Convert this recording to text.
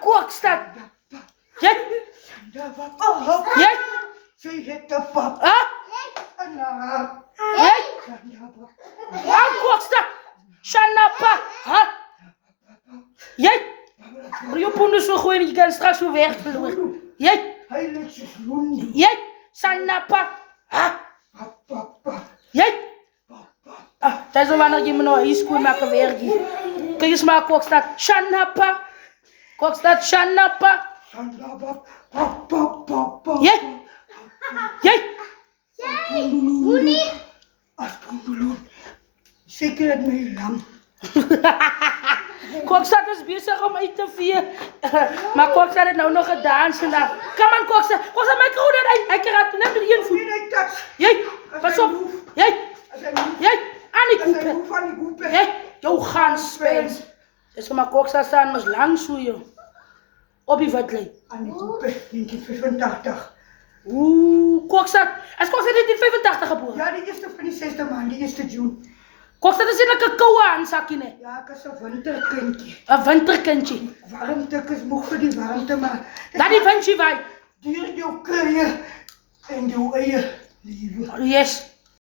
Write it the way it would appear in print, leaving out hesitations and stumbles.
Kokstad. Jy? Jy? Sy het 'n pap. Jy? Kokstad. Shanapa. Jy? Maar jou poen is so gooi en jy kan straks so weg verloor. Jy? Hy lyk soos Londi. Jy? Shanapa. Jy? Dat is al wanneer je me nou hier school maken weer. Kun je smaak Kokstad? Shanapa. Kokstad Shanapa. Jij? Jij? As Boeloon. Zeker het my lam. Kokstad is bezig om uit te vieren. Maar Kokstad heeft nou nog gedaan. Kom aan Kokstad. Kokstad, mijn kroon. Hij krijgt net met die invloed. Jij? Pas op. Jij? Jij? Annie Jij? Jou gaan spelen. Dus maar Kokstad staan moest lang zo joh. Op je vatlijn. Annie Koepe, 1985. Kokstad. Is Kokstad 1985 geboren? Ja, die eerste van die 6de maand, die 1 June. Kokstad is in een koude aanzakje, nee. Ja, ek is 'n winterkindjie. Een winterkindje. Warmte, ek is moeg vir die warmte, maar Dat die windje waai. deur jou krye en jou eie lewe. Yes.